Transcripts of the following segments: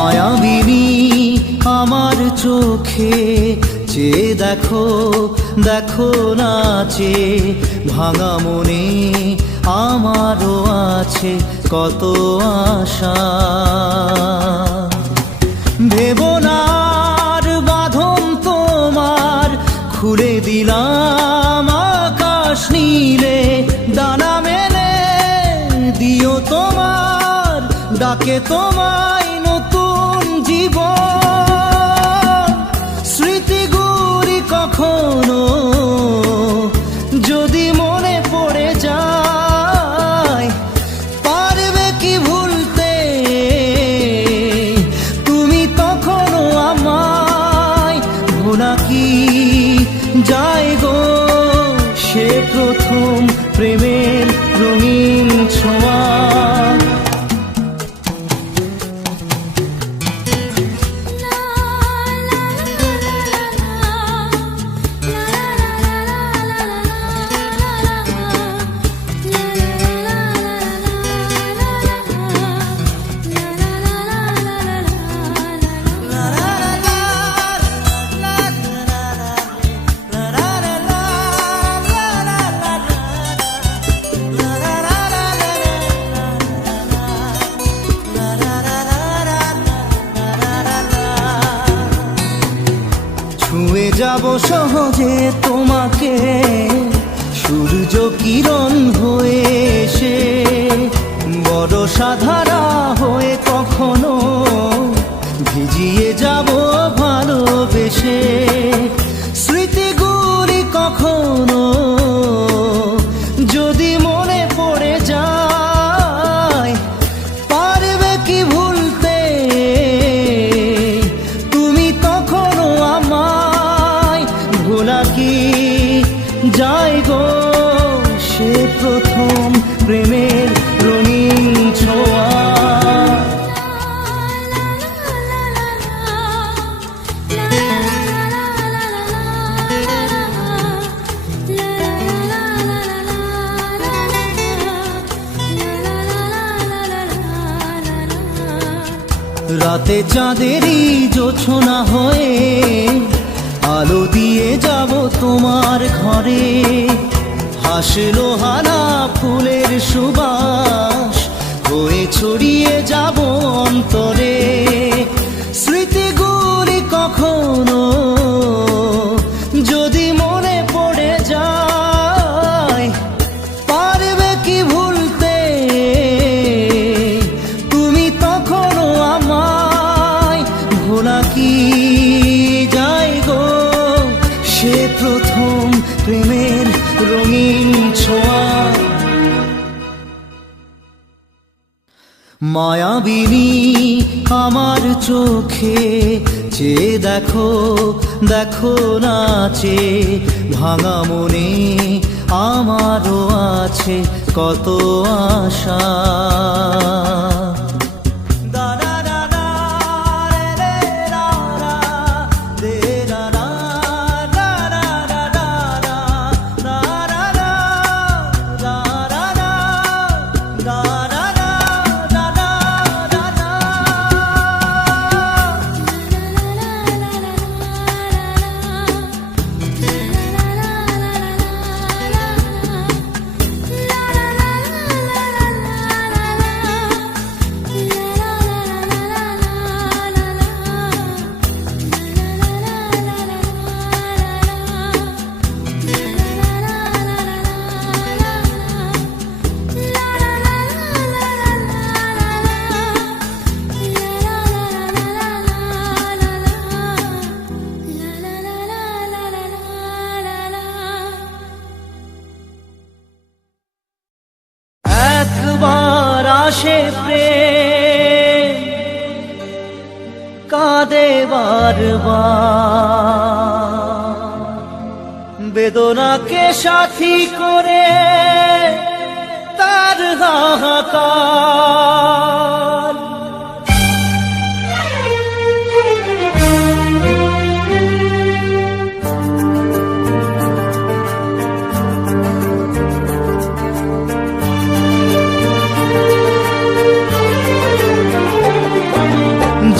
মায়াবিনী আমার চোখে চেয়ে দেখো দেখো নাচে ভাঙা মনে আমারও আছে কত আশা। ভেবনার বাঁধন তোমার খুলে দিলাম আকাশ নীলে, ডানা মেলে দিও তোমার ডাকে তোমায় নতুন জীবন। স্মৃতিগুলি কখনো যদি মনে পড়ে যায়, পারবে কি ভুলতে তুমি তখনও আমায়? ভোলা কি যায় গো সে প্রথম প্রেমের রঙিন ছোঁয়া। ছুঁয়ে যাব সহজে তোমাকে সূর্য কিরণ হয়ে এসে, বরষা ধারা হয়ে কখনো ভিজিয়ে যাব ভালোবেসে। স্মৃতিগুলি কখনো যদি মনে পড়ে যায়, পারবে কি ভুলতে তুমি তখনও আমায়? ভোলা কি যায় গো সে প্রথম প্রেমের রঙিন ছোঁয়া। রাতে চাঁদেরই জোছনা হয়ে আলো দিয়ে যাব তোমার ঘরে, হাসলো হানা ফুলের সুবাস হয়ে ছড়িয়ে যাব অন্তরে। স্মৃতিগুলি কখনো যদি মনে পড়ে যায়, পারবে কি ভুলতে তুমি তখনও আমায়? ভোলা কি যায় গো সে প্রথম প্রেমের রঙিন ছোঁয়া। মায়াবিনী আমার চোখে চেয়ে দেখো দেখো নাচে ভাঙা মনে আমারও আছে কত আশা। আসে প্রেম কাঁদে বারবার, বেদনাকে সাথী করে তার হাহাকার।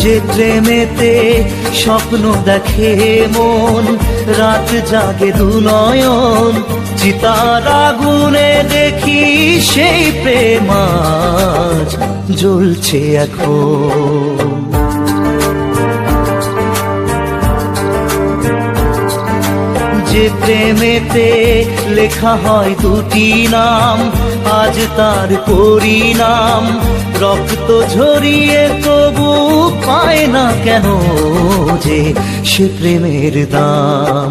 যে প্রেমেতে স্বপ্ন দেখে মন, রাত জাগে দু নয়ন, চিতার আগুনে দেখি সেই প্রেম আজ জ্বলছে এখন। যে প্রেমেতে লেখা হয় দুটি নাম, আজ তার পরিণাম রক্ত ঝরিয়ে তবু পায় না কেন যে সে প্রেমের দাম।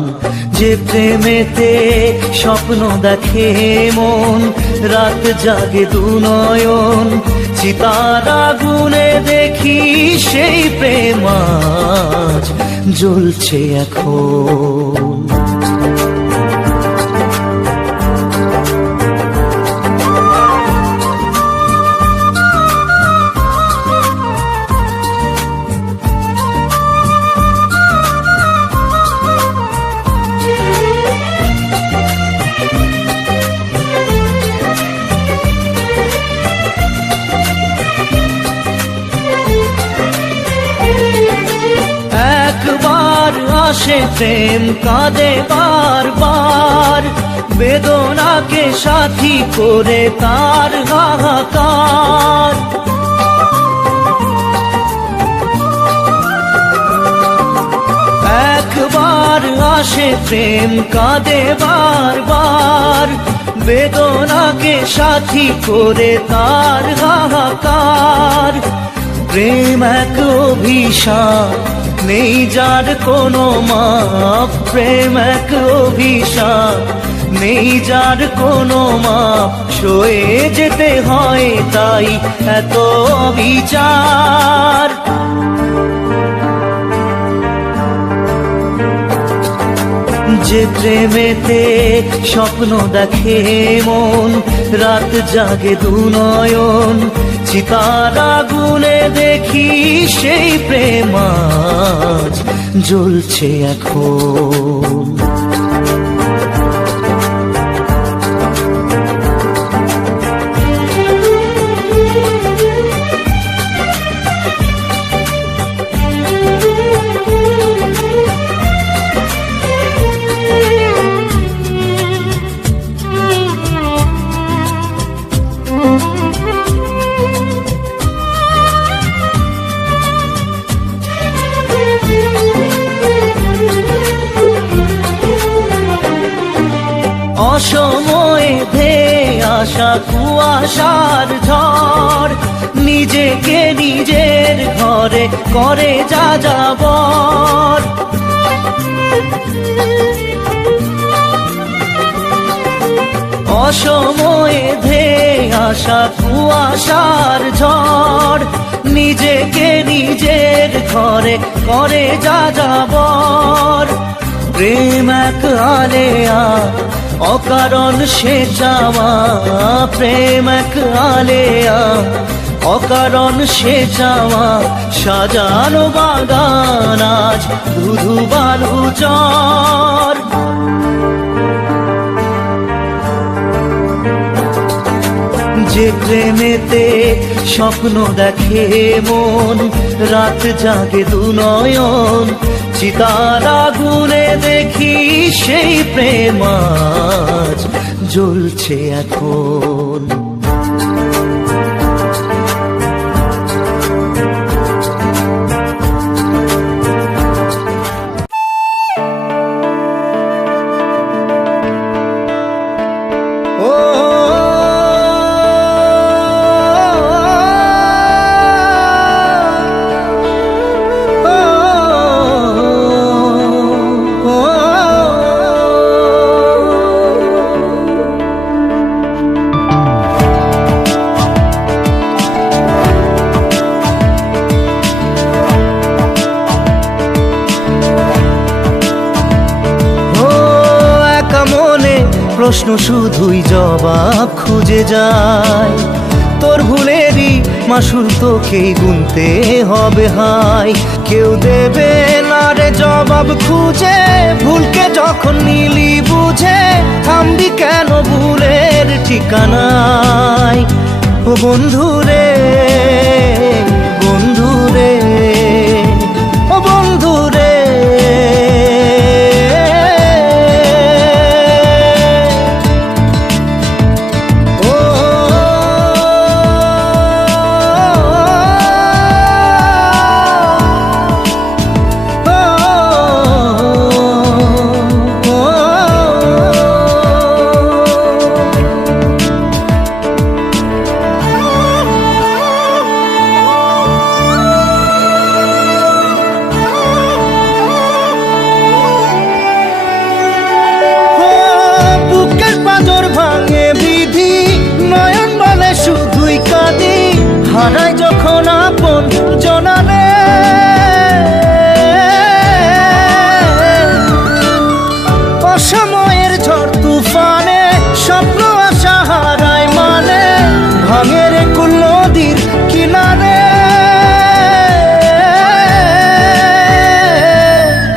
যে প্রেমেতে স্বপ্ন দেখে মন, রাত জাগে দু নয়ন, চিতার আগুনে দেখি সেই প্রেম আজ জ্বলছে এখন। একবার আসে প্রেম কাঁদে বারবার, বেদনাকে সাথী করে তার হাহাকার। একবার আসে প্রেম কাঁদে বারবার, বেদনাকে সাথী করে তার হাহাকার। প্রেম এক অভিশাপ, নেই যার কোনো মাপ। প্রেম এক অভিশাপ, নেই যার কোনো মাপ। সয়ে যেতে হয় তাই এত বিচার। যে প্রেমেতে স্বপ্ন দেখে মন, রাত জাগে দু নয়ন, চিতার আগুনে দেখি সেই প্রেম আজ জ্বলছে এখন। অসময়ে ধেয়ে আসা কুয়াশার ঝড়, নিজেকে নিজের ঘরে করে যা যাবর। অসময়ে ধেয়ে আসা কুয়াশার ঝড়, নিজেকে নিজের ঘরে করে যা যাবর। প্রেম এক আলেয়া, অকারণ সে চাওয়া। প্রেম এক আলেয়া, অকারণ সে চাওয়া। সাজানো বাগান আজ ধুধু বালু চর। যে প্রেমেতে স্বপ্ন দেখে মন, রাত জাগে দু নয়ন, চিতার আগুনে দেখি সেই প্রেম আজ জ্বলছে এখন। প্রশ্ন শুধুই জবাব খুঁজে যায়। তোর ভুলেরই মাসুল তোকেই গুনতে হবে হাই। কেউ দেবে না রে জবাব খুঁজে, ভুলকে যখন নিলি বুঝে থামবি কেন ভুলের ঠিকানায়। ও বন্ধু রে, বন্ধু রে, হারাই যখন আপন জনারে, অসময়ের ঝড় তুফানে স্বপ্ন আশা হারায় মানে, ভাঙের কুল নদীর কিনারে।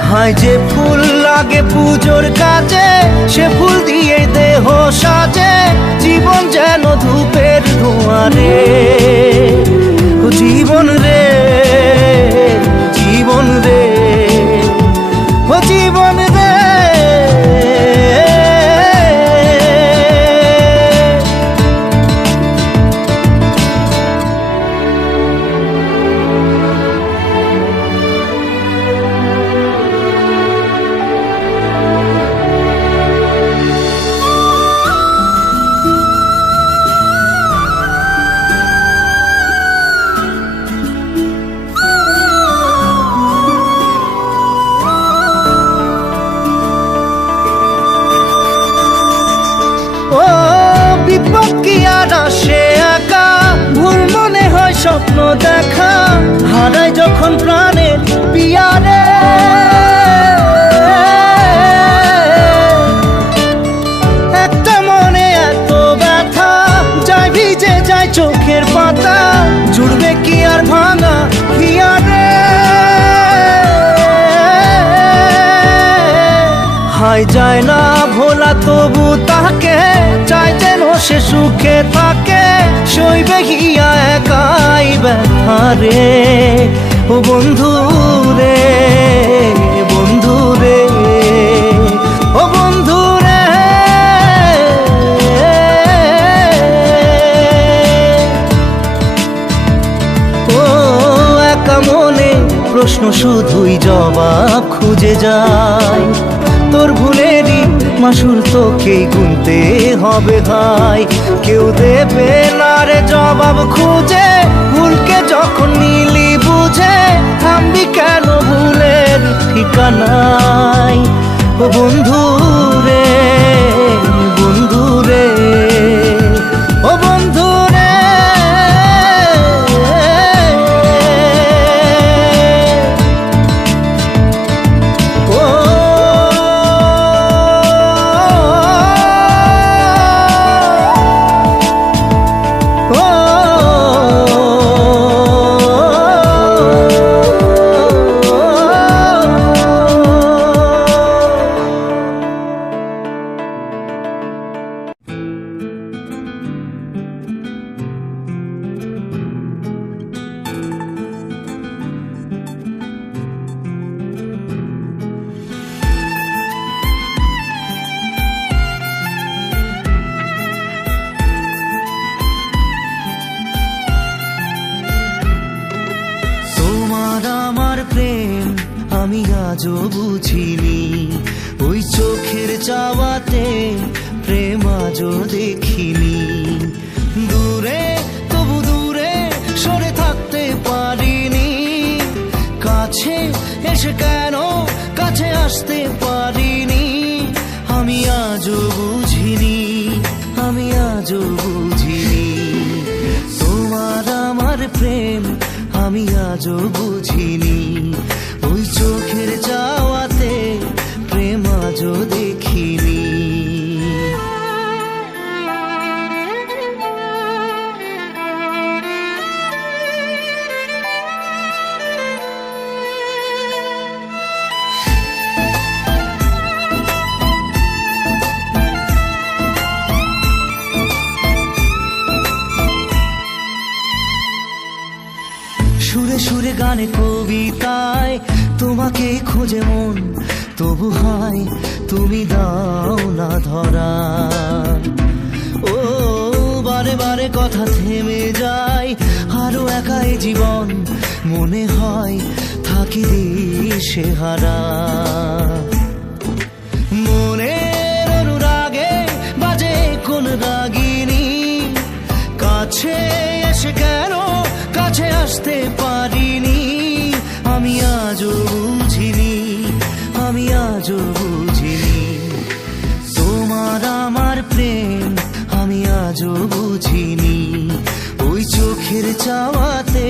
হায় যে ফুল লাগে পুজোর কাজে, সে ফুল দিয়ে দেহ সাজে, জীবন যেন ধূপের ধোঁয়ারে। জীবন রে, জীবন রে, ও জীবন রে। ও বিপদ কি আর আসে একা, ভুল মনে হয় স্বপ্ন দেখা, হারাই যখন প্রাণের পিয়ারে। একটা মনে এত ব্যথা, যায় ভিজে যায় চোখের পাতা, জুড়বে কি আর ভাঙা হিয়ারে। হায় যায় না ভোলা তবু তাকে, চাই যেন সে সুখে থাকে, সইবে গিয়া একাই ব্যথা রে। ও বন্ধু রে, বন্ধু রে, ও বন্ধু রে। ও একা মনে প্রশ্ন শুধুই জবাব খুঁজে যায়, তোর ভুলেরই মাসুল তোকেই গুনতে হবে ভাই। কেউ দেবে না রে জবাব খুঁজে, ভুলকে যখন নিলি বুঝে, থামবি কেন ভুলের ঠিকানায়। ও বন্ধু রে, বন্ধু রে, ও বন্ধু রে। প্রেম আমি আজও বুঝিনি, ওই চোখের চাওয়াতে প্রেম আজও দেখিনি। দূরে তবু দূরে সরে থাকতে পারিনি, কাছে এসে কেন কাছে আসতে পারিনি। আমি আজও বুঝিনি, আমি আজও বুঝিনি, তোমার আমার প্রেম আমি আজও বুঝিনি, ওই চোখের চাওয়াতে প্রেম আজও দেখিনি। সুরে সুরে গানে কবিতায় তোমাকে খোঁজে মন, তবু হায় তুমি দাও না ধরা। ও বারে বারে কথা থেমে যায়, আরো একাই জীবন মনে হয় থাকি দিশে হারা। মনের অনুরাগে বাজে কোন রাগিনী, কাছে এসে কেন কাছে আসতে পারিনি। আমি আজও বুঝিনি, আমি আজও বুঝিনি, তোমার আমার প্রেম আমি আজও বুঝিনি, ওই চোখের চাওয়াতে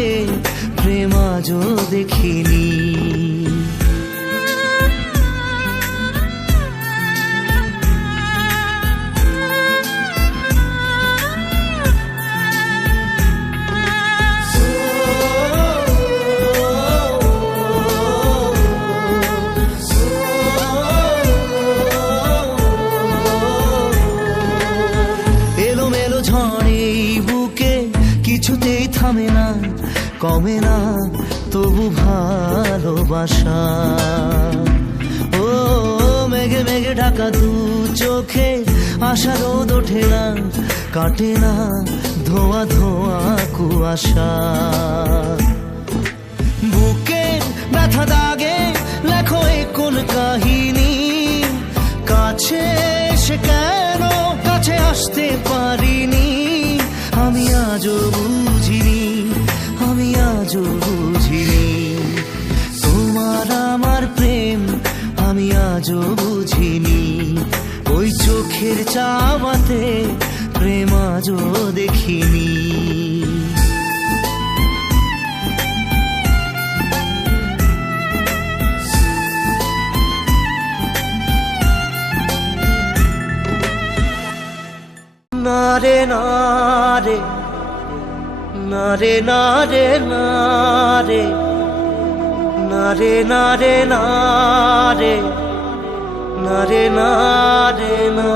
প্রেম আজও দেখিনি। এলোমেলো ঝড়ে বুকে কিছুতেই থামে না, কমে না তবু ভালোবাসা। ও মেঘে মেঘে ঢাকা দু চোখে আশা রোদ ওঠে না, কাটে না ধোয়া ধোয়া কুয়াশা। বুকে ব্যথা দাগে লেখো এ কোন কাহিনী, কাছে এসে কেন কাছে আসতে পারিনি। আমি আজও বুঝিনি, আমি আজও বুঝিনি তোমার আমার প্রেম, আমি আজও বুঝিনি। ওই চোখের চাওয়াতে প্রেম আজও দেখিনি। নারে নারে নারে নারে নারে নারে নারে নারে নারে নারে না।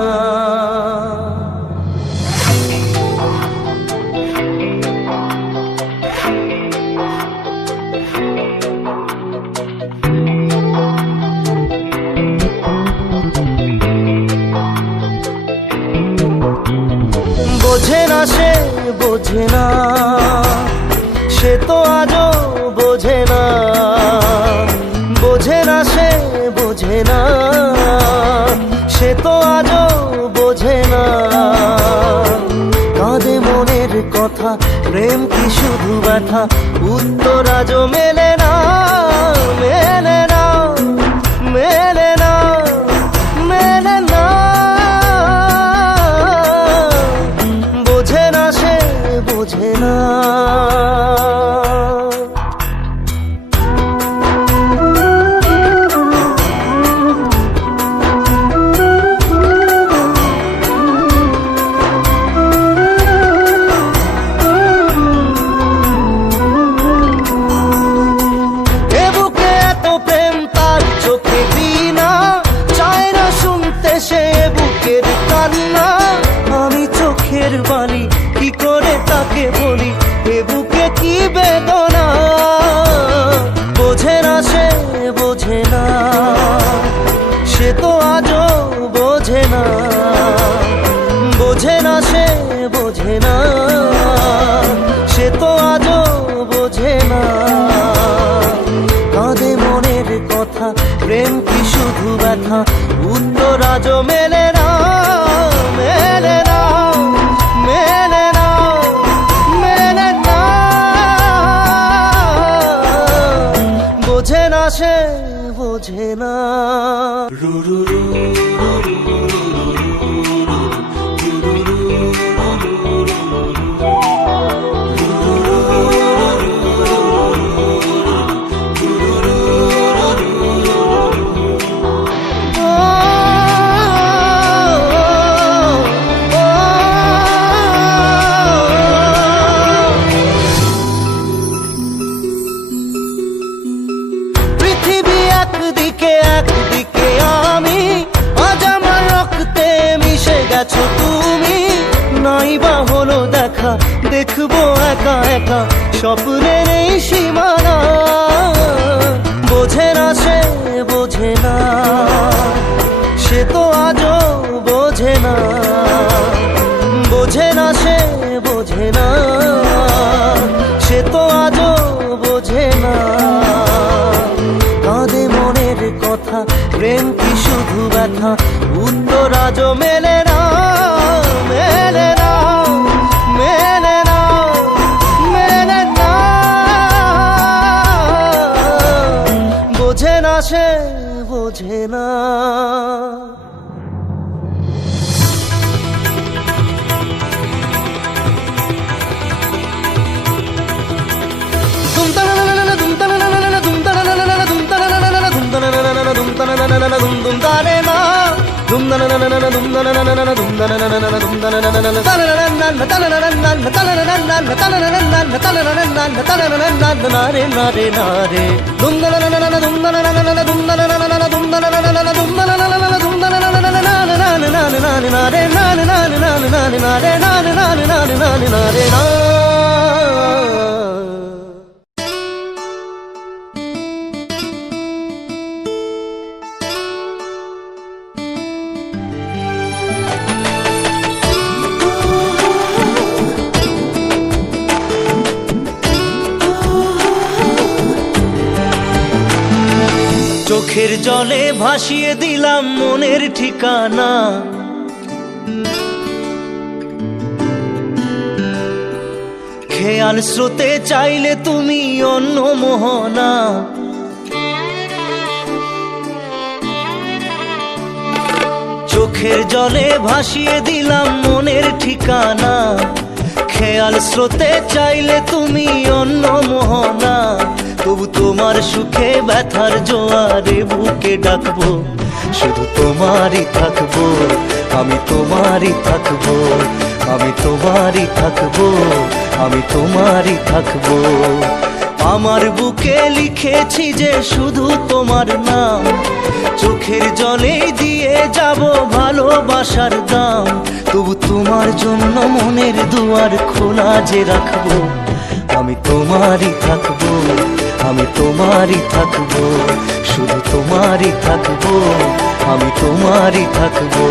বোঝে না সে বোঝে না, সে তো আজও বোঝে না। বোঝে না সে বোঝে না, সে তো আজও বোঝে না। কাঁদে মনের কথা, প্রেম কি শুধু ব্যথা, উত্তর আজও মেলে না, মেলে না, মেলে না, মেলে না। বোঝে না সে বোঝে না। বাণী কি করে তাকে বলি, এ বুকে কি বেদনা। বোঝে না সে বোঝে না, সে তো আজও বোঝে না। বোঝে না সে বোঝে না, সে তো আজও বোঝে না। কাঁদে মনের কথা, প্রেম কি শুধু ব্যথা, উত্তর আজও মেলে না, মেলে না, মেলে না, মেলে না। বোঝে না সে বোঝে না। একদিকে আমি, আজ আমার রক্তে মিশে গেছো তুমি। নাই বা হলো দেখা, দেখবো একা একা স্বপ্নের এই সীমানা। বোঝে না সে বোঝে না, সে তো আজও বোঝে না। বোঝে না সে বোঝে না, সে তো আজও বোঝে না। কাঁদে মনের কথা, প্রেম কি শুধু ব্যথা, উত্তর আজও মেলে না, মেলে না, মেলে না, মেলে না। বোঝে না সে বোঝে না। চোখের জলে ভাসিয়ে দিলাম মনের ঠিকানা, খেয়াল স্রোতে চাইলে তুমি অন্য মোহনা। চোখের জলে ভাসিয়ে দিলাম মনের ঠিকানা, খেয়াল স্রোতে চাইলে তুমি অন্য মোহনা। তবু তোমার সুখে ব্যথার জোয়ারে বুকে ডাকবো, শুধু তোমারই থাকবো, আমি তোমারই থাকবো, আমি তোমারই থাকবো, আমি তোমারই থাকবো। আমার বুকে লিখেছি যে শুধু তোমার নাম, চোখের জলে দিয়ে যাব ভালোবাসার দাম। তবু তোমার জন্য মনের দুয়ার খোলা যে রাখবো, আমি তোমারই থাকবো, আমি তোমারই থাকবো, শুধু তোমারই থাকবো, আমি তোমারই থাকবো।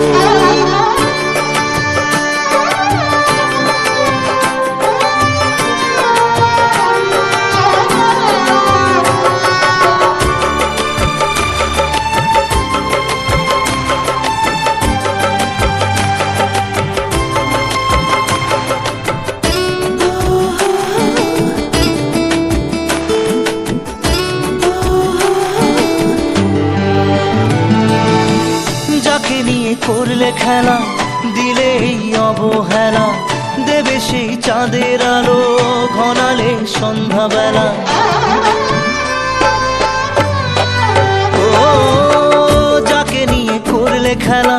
করলে খেলা দিলে এই অবহেলা, দেবে সেই চাঁদের আলো ঘনালে সন্ধ্যাবেলা। ও যাকে নিয়ে করলে খেলা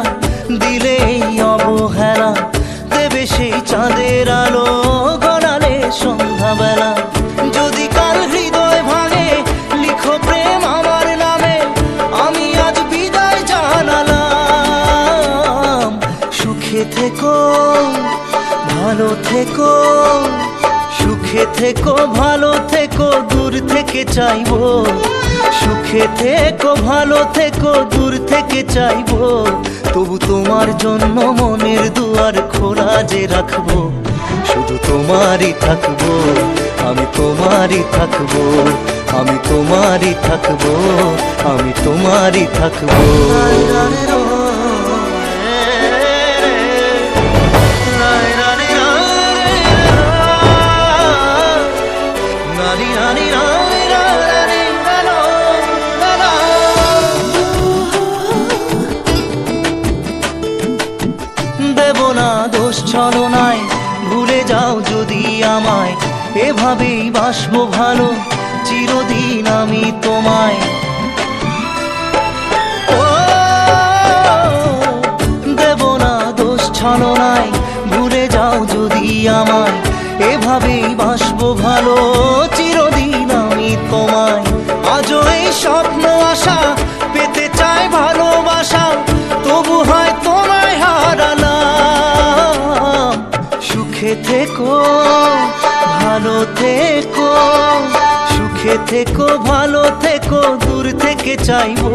দিলে এই অবহেলা, দেবে সেই চাঁদের আলো ঘনালে সন্ধ্যাবেলা। যদি কাল হৃদয় ভাঙে লিখো প্রেম আমার নামে, আমি আজ বিদায় জানালাম। সুখে থেকো ভালো থেকো, সুখে থেকো ভালো থেকো, দূর থেকে চাইবো। সুখে থেকো ভালো থেকো, দূর থেকে চাইবো। তবু তোমার জন্য মনের দুয়ার খোলা যে রাখবো, শুধু তোমারই থাকবো, আমি তোমারই থাকবো, আমি তোমারই থাকবো, আমি তোমারই থাকবো। দেব না দোষ ছলনায়, ভুলে যাও যদি আমায়, এভাবেই বাসবো ভালো চিরদিন আমি তোমায়। ও দেব না দোষ ছলনায়, ভুলে যাও যদি আমায়, এভাবেই বাসবো ভালো চিরদিন আমি তোমায়। আজও এই স্বপ্ন আশা পেতে চাই ভালোবাসা, তবু হয় তোমায় হারালাম। সুখে থেকো ভালো থেকো, সুখে থেকো ভালো থেকো, দূর থেকে চাইবো।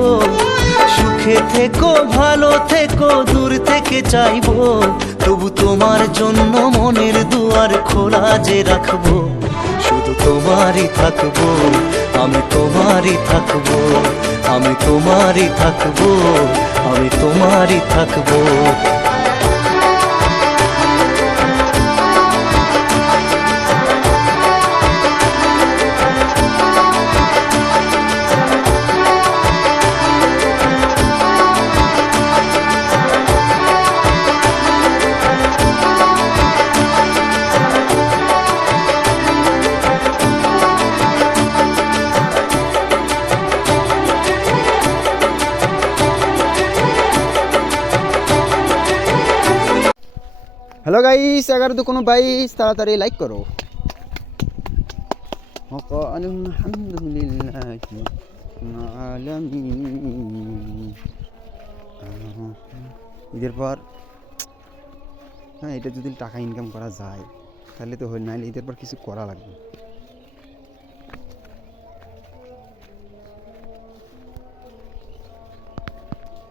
সুখে থেকো ভালো থেকো, দূর থেকে চাইবো। তবু তোমার জন্য মনের দুয়ার খোলা যে রাখবো, শুধু তোমারই থাকবো, আমি তোমারই থাকবো, আমি তোমারই থাকবো, আমি তোমারই থাকবো। হ্যালো গাইস, अगर तो কোনো বাইস তাড়াতাড়ি লাইক করো। আলহামদুলিল্লাহি আলামিন। ঈদের পর হ্যাঁ, এটা যদি টাকা ইনকাম করা যায় তাহলে তো হয়, নাহলে ঈদের পর কিছু করা লাগবে।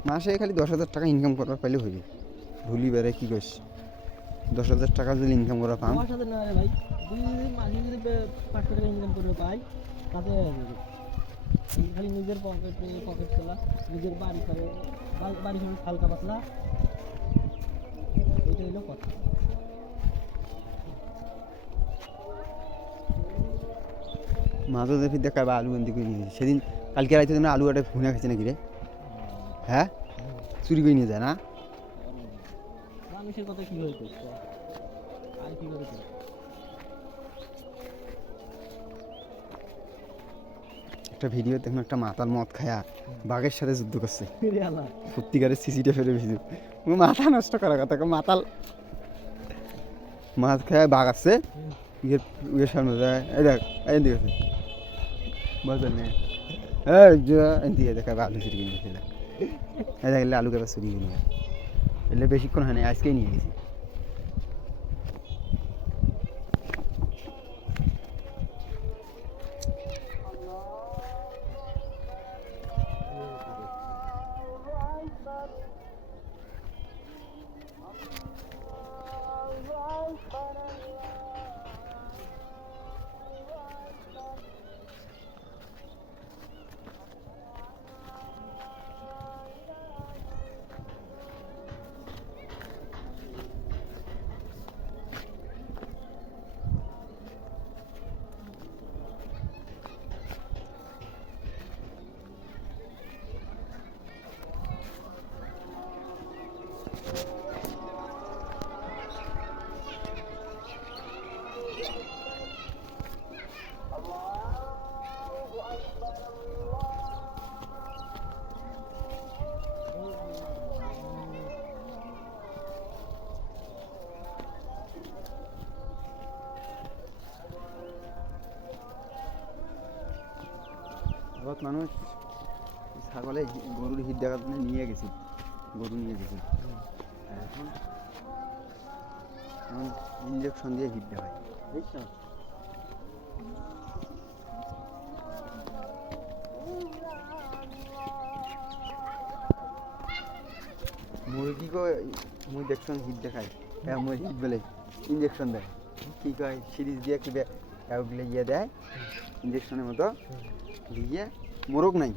মাসে খালি 10,000 টাকা ইনকাম করার পাইলে হইবে। ভুলি বেড়ে কি কইস, 10,000 টাকা যদি ইনকাম করা পাম, আমার সাথে না রে ভাই, তুই যদি মাসে যদি 500 টাকা ইনকাম করে পাই তাতে খালি নিজের পকেট চলা, নিজের বাড়ি করে বাড়ি করে হালকা পাতলা, এটা হইলো কথা। মাঝে দেখি দেখা বা আলু এনতে করে নিয়ে গেছি। সেদিন কালকে রাইতে তোমরা আলু একটা ভুনা খাইছে নাকি রে? হ্যাঁ, চুরি করে নিয়ে যায় না? মানুষের কথা কি হইতো আর কি করে একটা ভিডিও দেখুন, একটা মাতাল মদ খায়া বাঘের সাথে যুদ্ধ করছে। রে আল্লাহ, সত্যিকারের সিসিটা ফেলে ভিডিও। মাথা নষ্ট করার কথা, মাতাল মাছ খায় বাঘ আছে, ইয়ের সামনে যায়। এই দেখ, এই দিকে বদল নেই, এই দিকে দেখা আলু চুরি কিনে গেছিল। এই দেখলে আলু কেবা চুরি কিনে এলে বেশিক্ষণ হয় না, আজকেই নিয়ে গেছি। বহুত মানুষ ছাগলে গরুর হিট দেখার জন্য নিয়ে গেছি, গরু নিয়ে গেছি। এখন ইঞ্জেকশন দিয়ে হিট দেখায়, বুঝছো? মুরগিকে মুই দেখছন হিট দেখায়, হ্যাঁ মুই হিট বলে ইঞ্জেকশন দেয়। কী কয়, সিরিজ দিয়ে কি ওগুলো ইয়ে দেয় ইঞ্জেকশনের মতো দিয়ে, মোরগ নাই।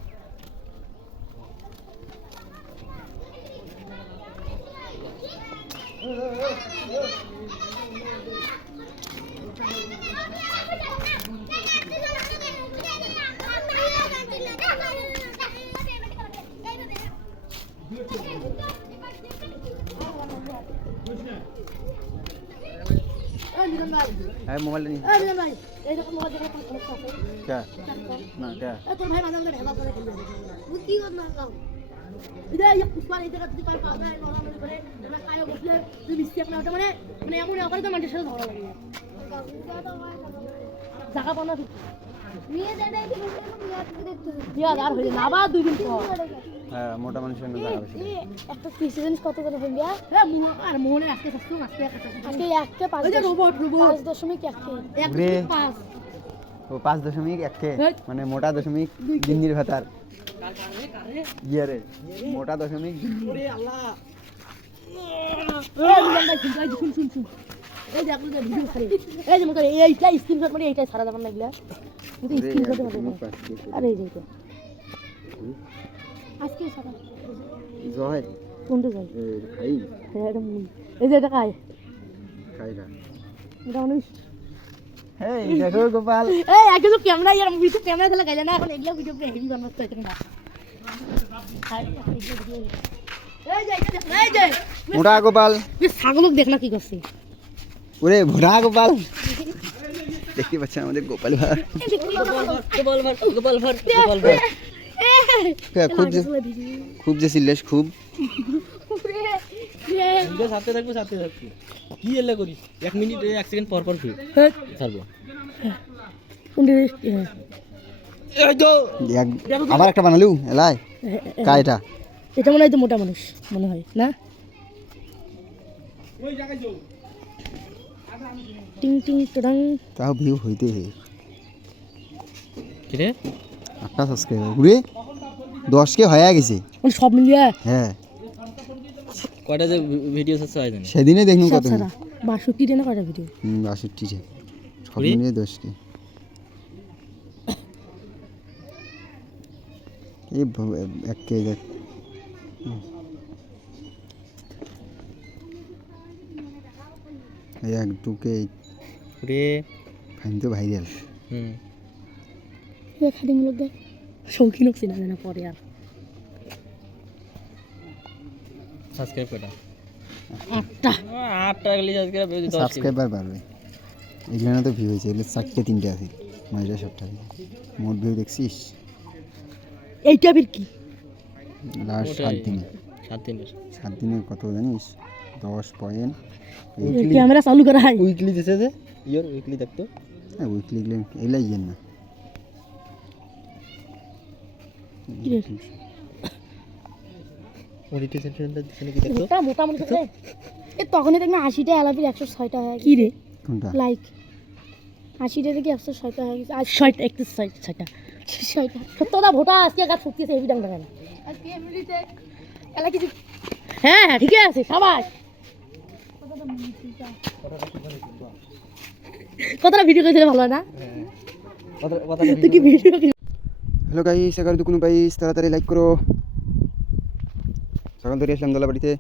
হ্যাঁ, মোবাইলটা নিয়ে না তোর ভাই মাঝে মাঝে ঢেলা করে খেলবে কি কর না কাও ইদা ইয়া পুষ্পা এই জায়গা তুই পার পাবে নরমাল করে আমরা কায়ো বসলে তুই মিস্টেক না হতে মানে এমন করে তো মানুষের সাথে ঝগড়া লাগে জায়গা পানা নিয়ে দেয় কি নিয়ে আর হই না বা দুই দিন পর। হ্যাঁ, মোটা মানুষের জন্য জায়গা বেশি। একটা প্রেসিডেন্ট কত করে হইল রে আর মোহনে আজকে সস্তা আজকে একটা 5 ওই যে রোবট 5.1 ও 5.1 মানে মোটা দশমিক দিনের ভাতার ইয়ে রে, মোটা দশমিক। ওরে আল্লাহ, এই মিজান ভাই শুন এই দেখো যে ভিডিও করে এই যে মত এইটা স্ক্রিনশট মানে এইটা ছাড়া যাবে না এগুলা কিন্তু স্ক্রিনশট হবে না। আরে এই যে আজকে ছাড়া জয় কোনটা যায় খাই, এই যে এটা খাই না এটা মানুষ। এই দেখো গোপাল, এই আগে তো ক্যামেরা ইয়ার ভিডিও ক্যামেরা দিলে গাইলে না, এখন এগুলা ভিডিও পে হেভি বানাতে এটা না। এই যে মোটা গোপাল, তুই ছাগলক দেখ না কি করছে। ওরে ভোরা গোপাল, দেখতে পাচ্ছেন আমাদের গোপাল ভাই। গোপাল ভার খুব যে সিলেস খুব ভিডিও ছাড়তে থাকবো কি এলে করিস 1 মিনিট 1 সেকেন্ড পর পর ফিরে ছাড়বো আবার একটা বানালু এলাই কা এটা এটা মনে হয় তো মোটা মানুষ মনে হয় না টিং টিং টং তাও ভিউ হইতে কি রে 8টা সাবস্ক্রাইবার ঘুরে 10কে হয়ে গেছে মানে সব মিলিয়ে হ্যাঁ কয়টা যে ভিডিও ছাড়ছে হয় জানি সেদিনে দেখুন কত 62 টা না কয়টা ভিডিও 62 টা সব মিলিয়ে 10কে এই এক কে দেখ এই এক টুকে রে ফাইন তো ভাইরাল খালি মূলক দেখ শৌখিন হচ্ছে না পরে আর সাবস্ক্রাইব করা 8টা 8টা গলি সাবস্ক্রাইব 10 সাবস্ক্রাইবার বাড়বে এগুলো তো ভিউ হয়েছে এগুলো 4টে 3টে আছে মজা সবটা মোট ভিউ দেখছিস এইটা বের কি লাস্ট 7 দিনে 7 দিনে কত জানিস 10 পয়েন্ট ক্যামেরা চালু করা হয় উইকলি দিছে যে ইয়ার উইকলি দেখতো হ্যাঁ উইকলি এগুলো ইয়েন না মনিটাইজেশনটা দিছে নাকি দেখতো মোটা মোটা মনে হচ্ছে এ তখনই দেখ না 80টা এলাপির 106টা হয় কি রে কোনটা লাইক 80টা থেকে 106টা হয় 60 61 60টা সত্যটা ভোটা আজকে গাছ সত্যি হেভি ডাং ডাং আজকে এমনিতে এলা কিছু হ্যাঁ হ্যাঁ ঠিক আছে সাবাস কতটা ভিডিও করেছিলে ভালো না তুই কি ভিডিও হ্যালো গাইস আগার কোনো গাইস তাড়াতাড়ি লাইক করো সকাল ধরে আসলাম দোলা বাড়িতে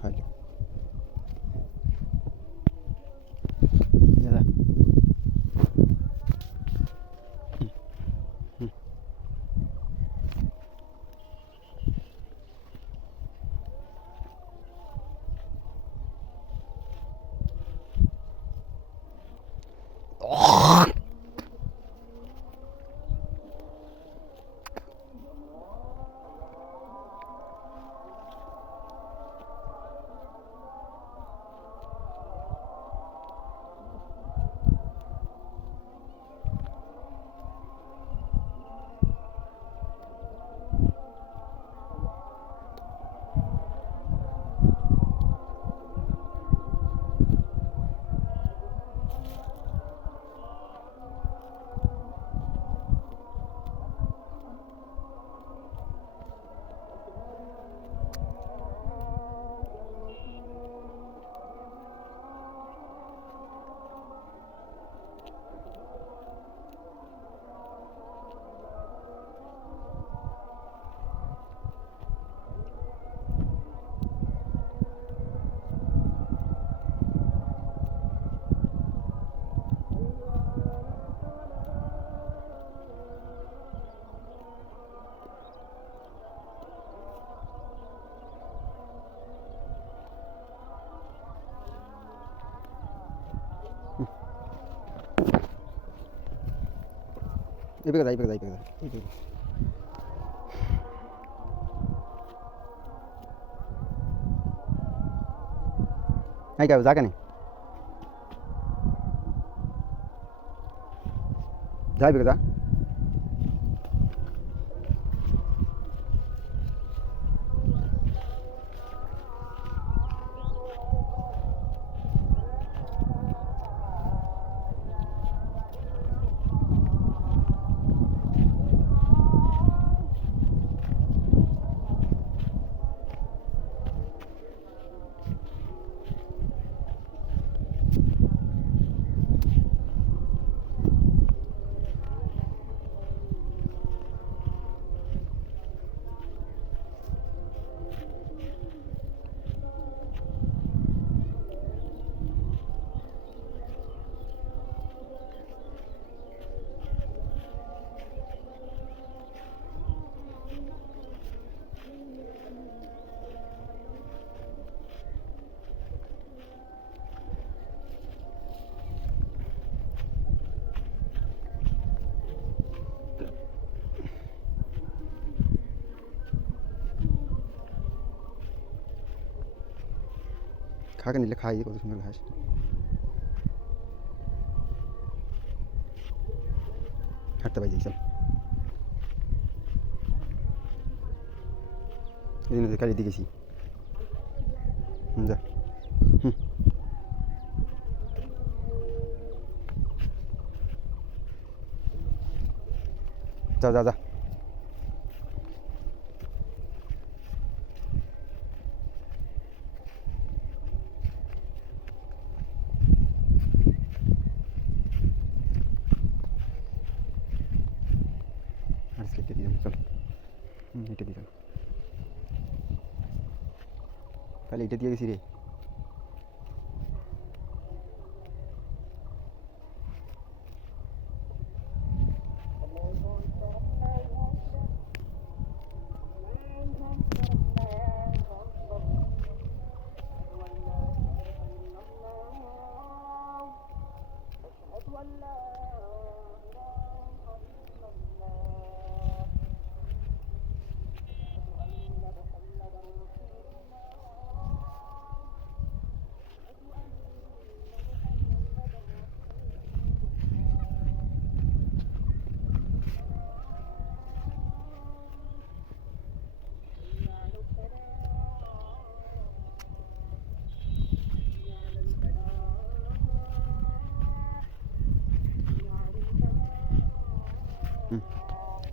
খালি এইদিকে যা এইদিকে যা এইদিকে যা এইদিকে এই কেউ যা কেন যা এইদিকে যা খাকে নিলে খাই কত সুন্দর ঘাস হাঁটতে পাই চল এই নদী কালি দিকেছি যা যা যা যা এটা দিয়ে চল এটা দিয়ে চল তাহলে এটা দিয়ে গেছি রে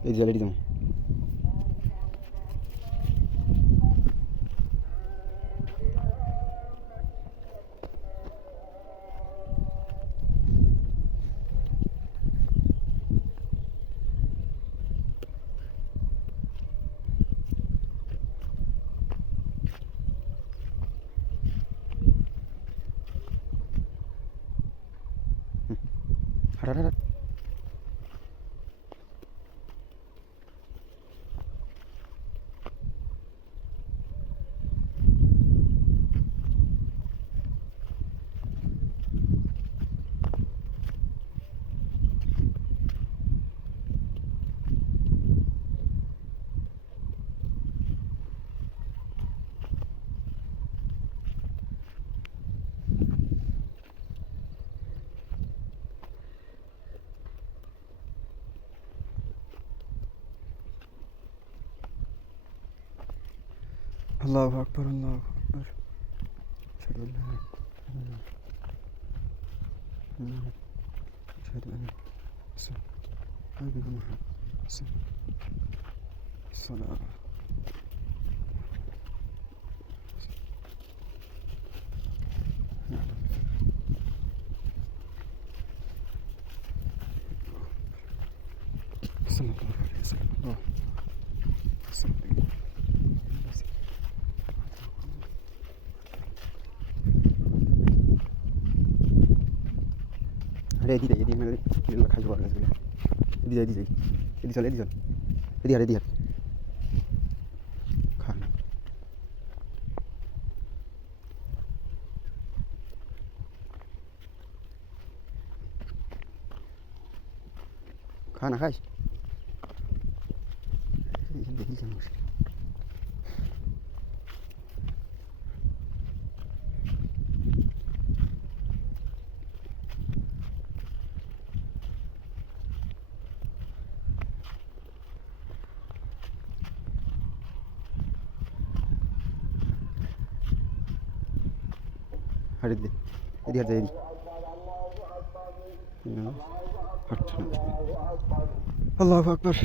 এই জলেরই দাম হাট হাট হাট الله أكبر الله أكبر أشهد أن لا إله إلا الله أشهد أن محمد الصلاة صلى الله عليه وسلم الله صلى الله আরে এদিকে এদিকে মানে এগুলো খাইতে পারবে না এদিকে এদিকে এদিকে চল এদিকে চল এদিকে এদিকে খা না খা না খাইস দেখি কেন হারিয়ে দে এদিকে হাত যাই আল্লাহু আকবার